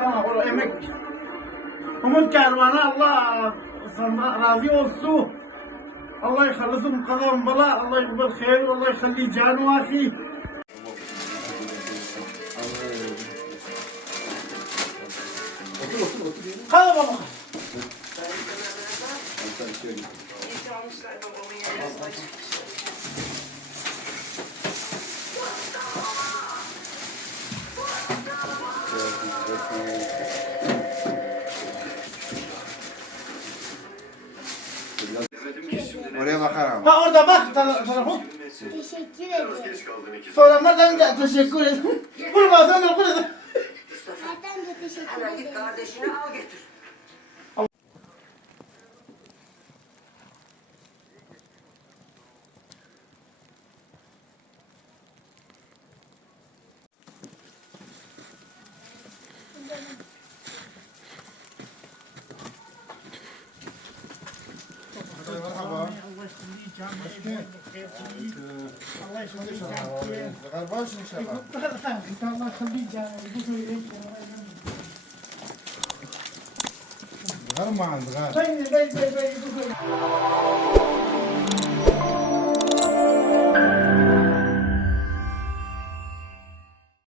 Tamam, o emek. Umut kervanı Allah sana razı olsun. Allah يخلصهم قضاء بلاء الله يقبل خير والله يخلي جانو أخي. Hadi baba. Oraya bakarım. Ha orada bak telefon. Teşekkür ederim. Soranlardan da teşekkür ederim. Vurmadan okur ederim. Zaten de teşekkür Hemen git ederim. kardeşini al getir. Allah يخليك. Garbaş inşallah. الله يخليك يا Gar mı? Gar. بين